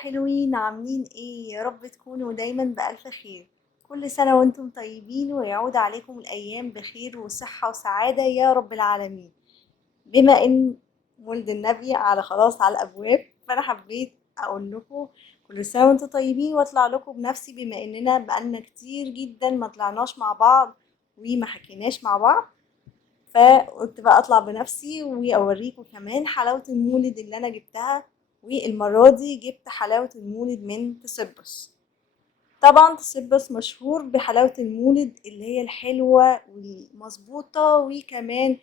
حلوين، عاملين ايه؟ يا رب تكونوا دايما بألف خير. كل سنة وانتم طيبين ويعود عليكم الأيام بخير وصحة وسعادة يا رب العالمين. بما ان مولد النبي خلاص على الأبواب، فأنا حبيت أقول لكم كل سنة وانتم طيبين، واطلع لكم بنفسي بما اننا بقالنا كتير جدا ما طلعناش مع بعض وما حكيناش مع بعض. فقلت بقى اطلع بنفسي واوريكم كمان حلاوة المولد اللي انا جبتها. والمرة دي جبت حلاوة المولد من تسبس. طبعا تسبس مشهور بحلاوة المولد اللي هي الحلوة والمظبوطة، وكمان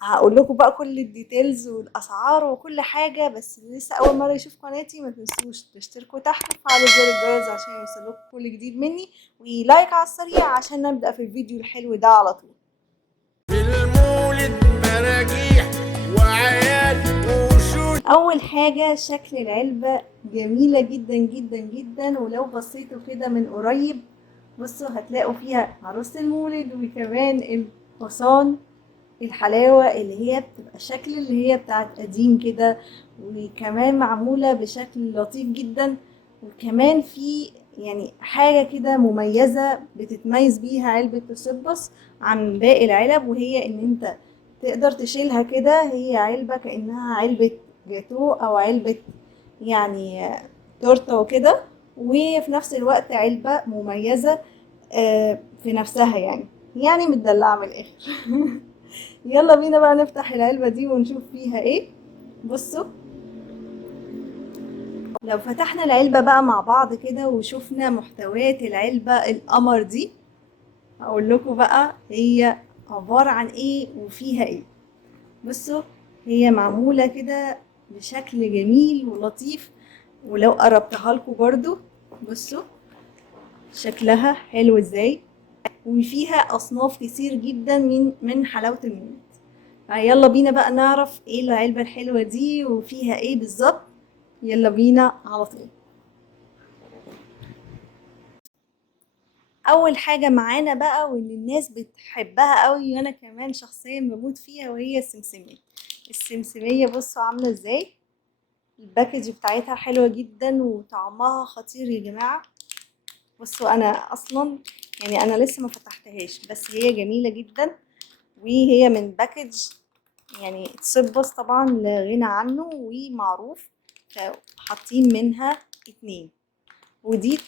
هقول لكم بقى كل الديتيلز والاسعار وكل حاجة. بس اللي لسه اول مرة يشوف قناتي ما تنسوش تشتركوا تحت وتفعلوا زر الجرس عشان يوصلكم كل جديد مني، ولايك على السريع عشان نبدأ في الفيديو الحلو ده على طول. في المولد مراجيح وعيال وشوش. اول حاجة شكل العلبة جميلة جدا جدا جدا، ولو بصيتوا كده من قريب بصوا هتلاقوا فيها عروسة المولد وكمان الحصان. الحلاوة اللي هي بتبقى شكل اللي هي بتاعت قديم كده، وكمان معمولة بشكل لطيف جدا. وكمان في يعني حاجة كده مميزة بتتميز بيها علبة تسبس عن باقي العلب، وهي ان انت تقدر تشيلها كده. هي علبة كأنها علبة جاتو او علبة يعني تورته وكده، وفي نفس الوقت علبة مميزة في نفسها يعني متدلعة من الآخر. يلا بينا بقى نفتح العلبة دي ونشوف فيها ايه. بصوا، لو فتحنا العلبة بقى مع بعض كده وشوفنا محتويات العلبة القمر دي، هقول لكم بقى هي عبارة عن ايه وفيها ايه. بصوا، هي معمولة كده بشكل جميل ولطيف. ولو قربتها لكم برضو بصوا شكلها حلو ازاي، وفيها اصناف كتير جدا من حلاوة المولد. يلا بينا بقى نعرف ايه العلبة الحلوة دي وفيها ايه بالظبط. يلا بينا على طول. اول حاجة معانا بقى واللي الناس بتحبها قوي وانا كمان شخصيا بموت فيها، وهي السمسمية. السمسمية بصوا عاملة ازاي. الباكج بتاعتها حلوة جدا وطعمها خطير يا جماعة. بصوا انا اصلا يعني انا لسه ما فتحتهاش، بس هي جميلة جدا. وهي من باكج يعني تسبس طبعا لا غنى عنه ومعروف، فحاطين منها 2. ودي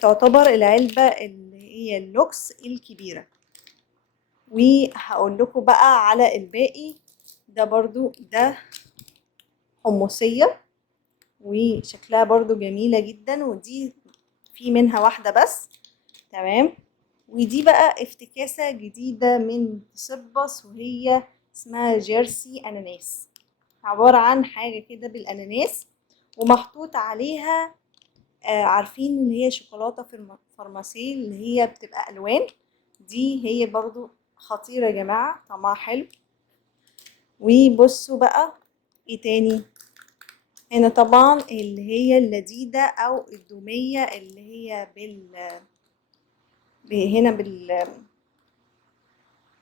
تعتبر العلبة اللي هي اللوكس الكبيرة. وهقول لكم بقى على الباقي. ده برضو ده حمصية وشكلها برضو جميلة جدا، ودي في منها واحدة بس. تمام. ودي بقى افتكاسة جديدة من تسبس، وهي اسمها جيرسي اناناس. عبارة عن حاجة كده بالاناناس ومحطوط عليها عارفين اللي هي شوكولاتة في الفارماسي اللي هي بتبقى الوان. دي هي برضو خطيرة يا جماعة، طعمها حلو. وبصوا بقى ايه تاني. هنا طبعا اللي هي اللذيذة او الدومية اللي هي هنا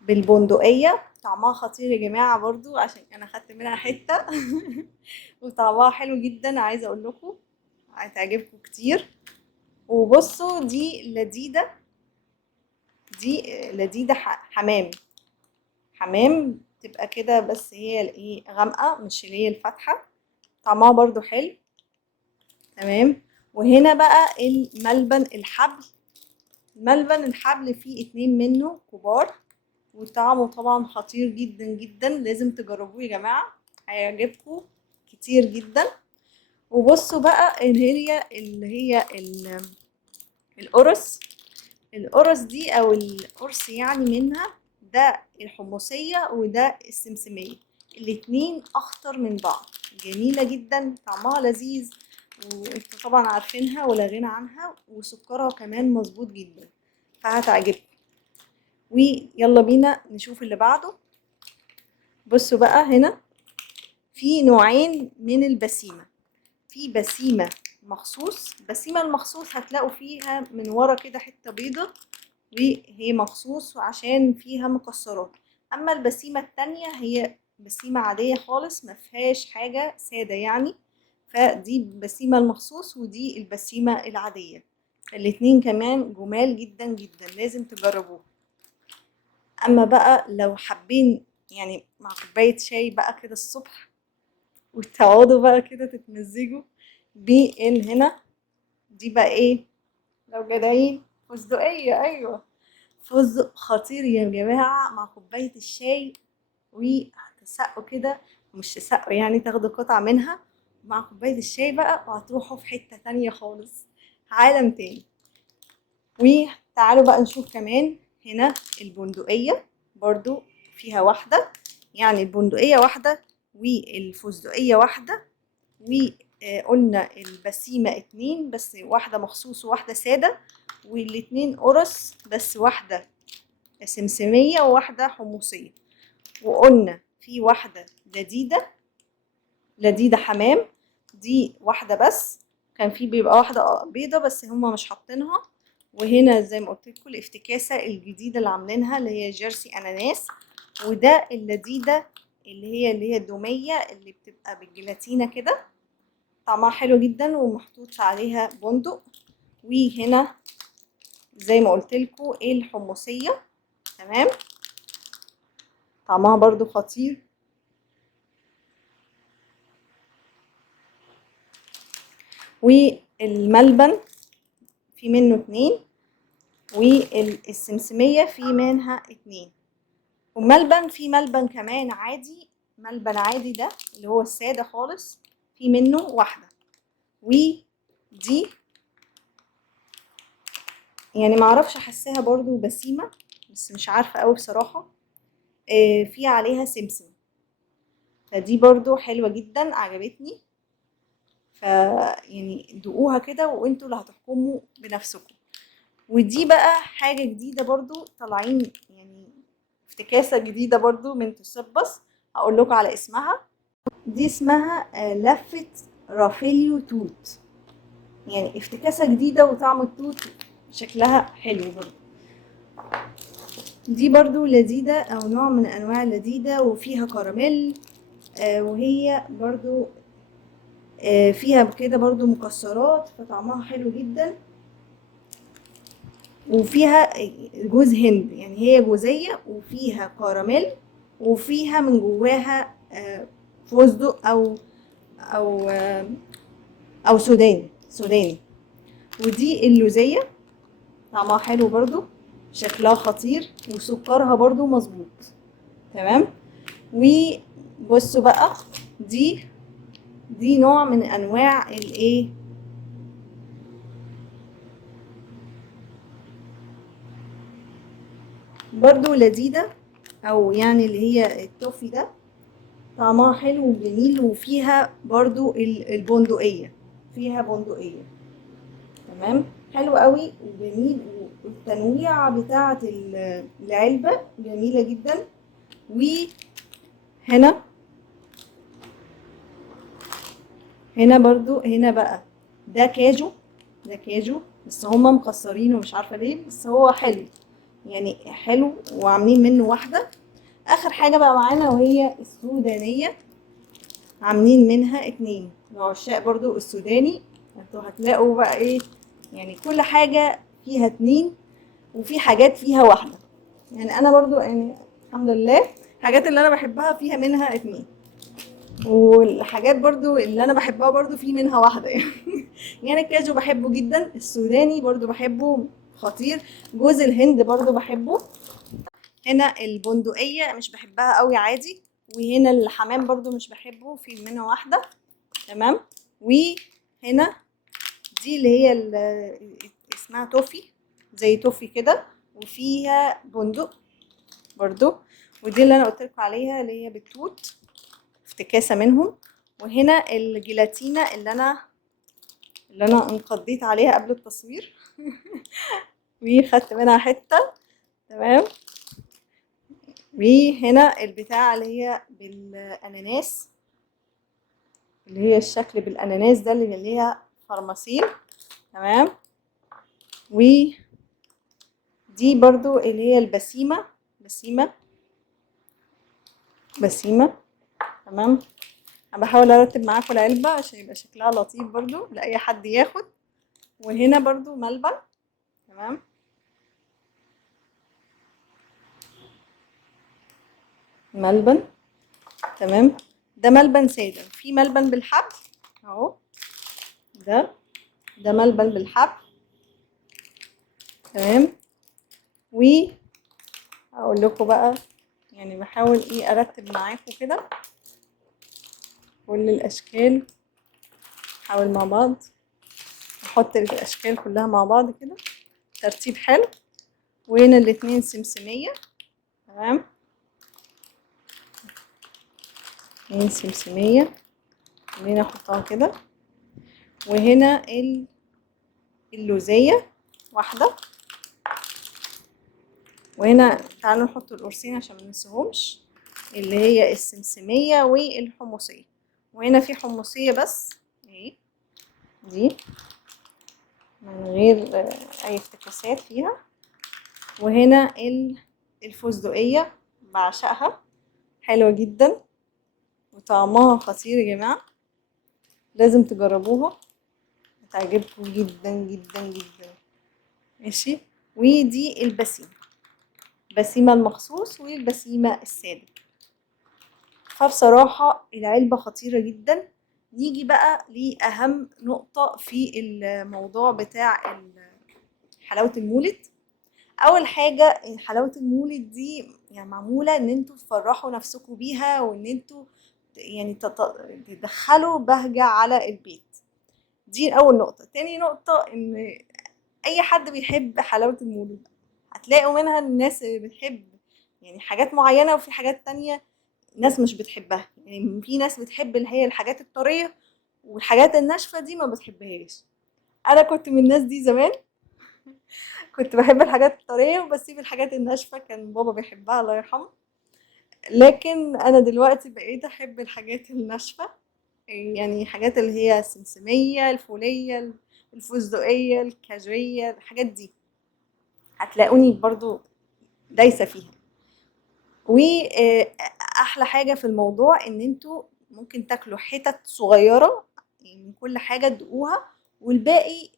بالبندقية. طعمها خطير يا جماعة برضو عشان انا خدت منها حتة. وطعمها حلو جدا، عايزة اقول لكم هتعجبكم كتير. وبصوا دي لذيذة. دي لذيذة حمام. حمام تبقى كده، بس هي الايه غامقة مش اللي هي الفاتحة. طعمها برضو حلو. تمام. وهنا بقى الملبن الحبل. ملبن الحبل فيه 2 منه كبار، وطعمه طبعا خطير جدا جدا، لازم تجربوه يا جماعة هيعجبكم كتير جدا. وبصوا بقى اللي هي القرص. القرص دي او القرص يعني منها، ده الحمصية وده السمسمية. الاتنين اخطر من بعض، جميلة جدا طعمها لذيذ، وانتوا طبعا عارفينها ولا غنى عنها، وسكرها كمان مظبوط جدا، فهتعجبكم. ويلا بينا نشوف اللي بعده. بصوا بقى هنا في نوعين من البسيمة. في بسيمة مخصوص. البسيمة المخصوص هتلاقوا فيها من ورا كده حتة بيضة، وهي مخصوص وعشان فيها مكسرات. اما البسيمة التانية هي بسيمة عادية خالص ما فيهاش حاجة سادة يعني، فدي البسيمة المخصوص ودي البسيمة العادية، الاتنين كمان جمال جدا جدا، لازم تجربوه. اما بقى لو حابين يعني مع كوباية شاي بقى كده الصبح، وتقعدوا بقى كده تتمزجوا هنا، دي بقى ايه لو جدعين؟ فستقية، ايوه، فستق خطير يا جماعة مع كوباية الشاي، وهتسقوا كده، مش تسقوا يعني، تاخدوا قطعة منها مع كوباية الشاي بقى، وهتروحوا في حتة تانية خالص، عالم تاني. وتعالوا بقى نشوف كمان هنا البندقية، برضو فيها واحدة، يعني البندقية واحدة والفستقية واحدة، وقلنا البسيمة اتنين بس، واحدة مخصوص وواحدة سادة، والاتنين قرص بس، واحدة سمسمية وواحدة حمصية. وقلنا في واحدة لذيذة حمام، دي واحدة بس، كان في بيبقى واحدة بيضة بس هما مش حاطينها. وهنا زي ما قلت لكم الافتكاسة الجديدة اللي عاملينها اللي هي جيرسي اناناس، وده اللذيذة اللي هي الدومية اللي بتبقى بالجيلاتينة كده، طعمها حلو جدا ومحطوط عليها بندق. وهنا زي ما قلت لكم الحمصية، تمام، طعمها برضو خطير. والملبن في منه اتنين، والسمسمية في منها اتنين، وملبن في ملبن كمان عادي، ملبن عادي ده اللي هو السادة خالص، في منه واحدة. ودي يعني معرفش، حاساها برضو بسيمة بس مش عارفة قوي بصراحة، في عليها سمسم، فدي برضو حلوة جدا عجبتني، يعني دوقوها كده وانتوا اللي هتحكموا بنفسكم. ودي بقى حاجة جديدة برضو طالعين، يعني افتكاسة جديدة برضو من تسبس، هقول لكم على اسمها. دي اسمها لفة رافيليو توت، يعني افتكاسة جديدة وطعم التوت شكلها حلو برضو. دي برضو لذيذة او نوع من انواع اللذيذة، وفيها كراميل، وهي برضو فيها كده برضو مكسرات، فطعمها حلو جدا. وفيها جوز هند، يعني هي جوزية وفيها كراميل، وفيها من جواها فستق او او سوداني. ودي اللوزية، طعمها حلو برضو، شكلها خطير، وسكرها برضو مظبوط، تمام. وبصوا بقى، دي نوع من انواع الايه، برضو لذيذة، او يعني اللي هي التوفي ده، طعمها حلو وجميل، وفيها برضو البندقية، فيها بندقية، تمام، حلو قوي وجميل، والتنويع بتاعة العلبة جميلة جدا. وهنا برضو هنا بقى ده كاجو بس هما مكسرينه مش عارفة ليه، بس هو حلو، يعني حلو، وعاملين منه واحدة. اخر حاجة بقى معانا وهي السودانية، عاملين منها اتنين، لعشاق برضو السوداني انتوا هتلاقوا بقى ايه، يعني كل حاجة فيها اتنين، وفي حاجات فيها واحدة، يعني انا برضو يعني الحمد لله الحاجات اللي انا بحبها فيها منها اتنين، والحاجات برضو اللي انا بحبها برضو في منها واحدة يعني. يعني الكاجو بحبه جدا، السوداني برضو بحبه خطير، جوز الهند برضو بحبه. هنا البندقية مش بحبها قوي عادي، وهنا الحمام برضو مش بحبه، في منها واحدة، تمام. وهنا دي اللي هي اسمها توفي، زي توفي كده، وفيها بندق برضو. ودي اللي انا قلت لكم عليها اللي هي بالتوت، افتكاسة منهم. وهنا الجيلاتينا اللي انا انقضيت عليها قبل التصوير وخدت منها حتة، تمام. وهنا البتاع اللي هي بالاناناس، اللي هي الشكل بالاناناس ده اللي ليها فرماسيل، تمام. ودي برضو اللي هي بسيمة، تمام. انا بحاول ارتب معاكم العلبة عشان يبقى شكلها لطيف برضو لاي حد ياخد. وهنا برضو ملبن. تمام. ملبن. تمام. ده ملبن سادة، في ملبن بالحبل اهو. ده ملبن بالحبل. تمام. اقول لكم بقى، يعني بحاول ارتب معاكم كده كل الاشكال، نحاول مع بعض نحط الاشكال كلها مع بعض كده ترتيب حلو. وهنا الاتنين سمسمية. تمام. 2 سمسمية خلينا احطها كده. وهنا اللوزية واحدة. وهنا تعالوا نحط القرصين عشان مننساهمش، اللي هي السمسمية والحمصية. وهنا في حمصية بس اهي، دي من غير اي افتكاسات فيها. وهنا الفستقية بعشقها، حلوة جدا وطعمها خطير يا جماعة، لازم تجربوها هتعجبكم جدا جدا جدا. ماشي. ودي البسيمة المخصوص والبسيمة السادة. فبصراحة العلبة خطيرة جدا. نيجي بقى لأهم نقطة في الموضوع بتاع حلاوة المولد. أول حاجة حلاوة المولد دي يعني معمولة إن انتوا تفرحوا نفسكم بيها، وإن انتوا يعني تدخلوا بهجة على البيت. دي أول نقطة. تاني نقطة إن أي حد بيحب حلاوة المولد هتلاقوا منها الناس اللي بتحب يعني حاجات معينة، وفي حاجات تانية ناس مش بتحبها. يعني في ناس بتحب اللي هي الحاجات الطرية، والحاجات الناشفة دي ما بتحبهاش. أنا كنت من الناس دي زمان، كنت بحب الحاجات الطرية وبسيب الحاجات الناشفة، كان بابا بيحبها الله يرحمه. لكن أنا دلوقتي بقيت أحب الحاجات الناشفة، يعني حاجات اللي هي السمسمية، الفولية، الفستقية، الكاجوية، الحاجات دي هتلاقوني برضو دايسة فيها. واحلى حاجة في الموضوع ان انتوا ممكن تاكلوا حتت صغيرة من كل حاجة تدوقوها، والباقي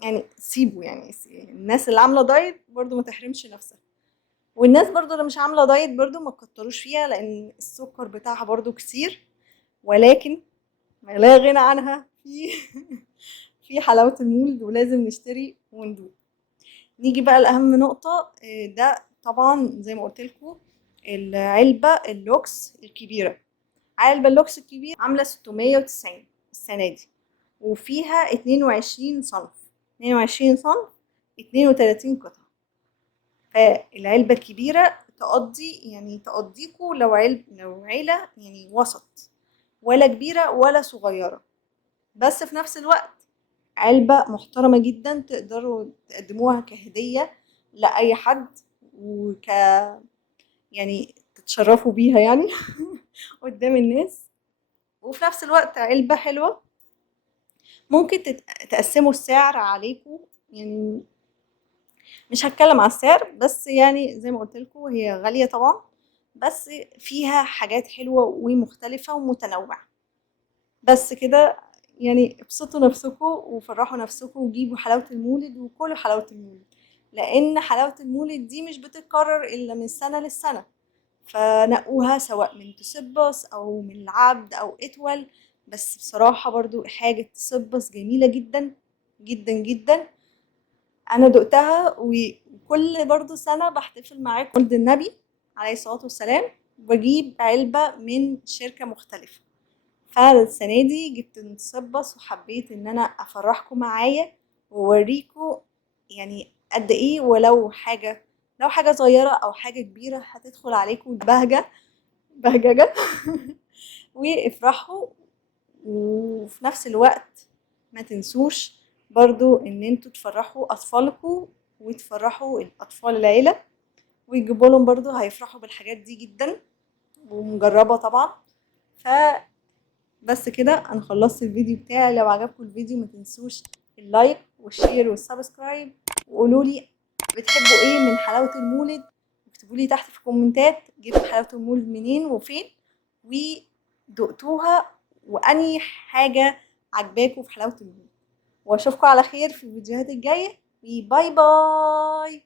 يعني سيبوا. يعني الناس اللي عاملة دايت برضو ما تحرمش نفسها، والناس برضو اللي مش عاملة دايت برضو ما تكتروش فيها، لان السكر بتاعها برضو كتير. ولكن ما لا غنى عنها في في حلاوة المولد، ولازم نشتري وندوق. نيجي بقى لأهم نقطة، ده طبعا زي ما قلت لكم العلبة اللوكس الكبيرة. علبة اللوكس الكبيرة عاملة 690 السنة دي، وفيها 22 صنف. 22 صنف، 32 قطعة. فالعلبة الكبيرة تقضيكوا لو عيلة يعني وسط، ولا كبيرة ولا صغيرة. بس في نفس الوقت علبة محترمة جدا، تقدروا تقدموها كهدية لأي حد، يعني تتشرفوا بيها يعني قدام الناس. وفي نفس الوقت علبة حلوة. ممكن تقسموا السعر عليكم، يعني مش هتكلم على السعر، بس يعني زي ما قلت لكم هي غالية طبعا، بس فيها حاجات حلوة ومختلفة ومتنوعة. بس كده يعني ابسطوا نفسكم وفرحوا نفسكم وجيبوا حلاوة المولد وكلوا حلاوة المولد، لأن حلاوة المولد دي مش بتتكرر إلا من سنة للسنة. فنقوها سواء من تسبس أو من العبد أو إتول. بس بصراحة برضو حاجة تسبس جميلة جدا جدا جدا. أنا دقتها، وكل برضو سنة بحتفل معاكم ولد النبي عليه الصلاة والسلام، بجيب علبة من شركة مختلفة. فالسنة دي جبت نتسبس، وحبيت ان انا افرحكم معايا واوريكم يعني قد ايه، ولو حاجة لو حاجة صغيرة او حاجة كبيرة هتدخل عليكم بهجة وافرحوا. وفي نفس الوقت ما تنسوش برضو ان انتوا تفرحوا اطفالكم وتفرحوا الاطفال العيلة، ويجيبوا لهم برضو هيفرحوا بالحاجات دي جدا ومجربة طبعا. بس كده انا خلصت الفيديو بتاعي. لو عجبكم الفيديو ما تنسوش اللايك والشير والسبسكرايب، وقولوا لي بتحبوا ايه من حلاوة المولد، واكتبوا لي تحت في الكومنتات جبتوا حلاوة المولد منين وفين. دقتوها وأنهي حاجة عجباكوا في حلاوة البيض. واشوفكم على خير في الفيديوهات الجاية. باي باي.